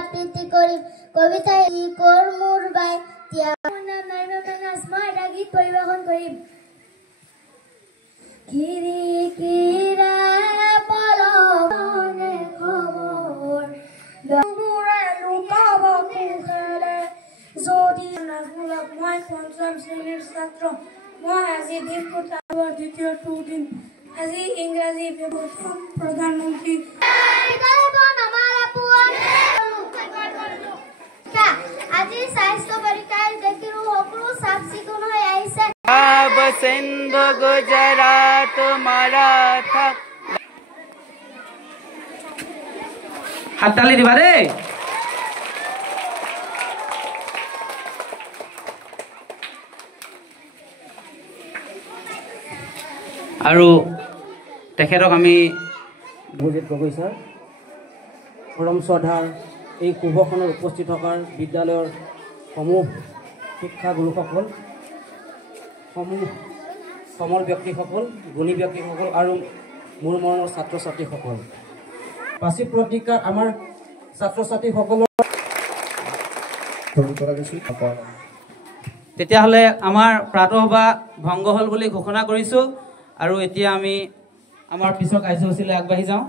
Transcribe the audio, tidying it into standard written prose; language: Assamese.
আবৃত্তি কৰিম কবিতা কৰ মোৰ বাই তিয়া মই এটা গীত পৰিৱেশন কৰিম খিৰিকীৰে পলনে খবৰ দূৰে লুকাব কুশলে যদি নাগলক মই পঞ্চম শ্ৰেণীৰ ছাত্ৰ মই আজি দিনটোৰ দ্বিতীয়টো দিন আজি ইংৰাজী প্ৰথম প্ৰধানমন্ত্ৰী আজি স্বাস্থ্য পৰীক্ষাৰ দেখিলো সকলো চাফ চিকুণ হৈ আহিছে সিন্ধু গুজৰাট মাৰাঠা হাততালি দিবা দেই আৰু তেখেতক আমি বুজিত গগৈ ছাৰ পৰম শ্ৰদ্ধাৰ এই শুভখনত উপস্থিত থকাৰ বিদ্যালয়ৰ সমূহ শিক্ষাগুৰুসকল সমূহ সমল ব্যক্তিসকল গুণী ব্যক্তিসকল আৰু মোৰ মৰণৰ ছাত্ৰ ছাত্ৰীসকল পাচি প্ৰতিজ্ঞা আমাৰ ছাত্ৰ ছাত্ৰীসকলৰ তেতিয়াহ'লে আমাৰ প্ৰাতঃসভা ভংগ হ'ল বুলি ঘোষণা কৰিছোঁ আৰু এতিয়া আমি আমাৰ পিছৰ কাৰ্যসূচীলৈ আগবাঢ়ি যাওঁ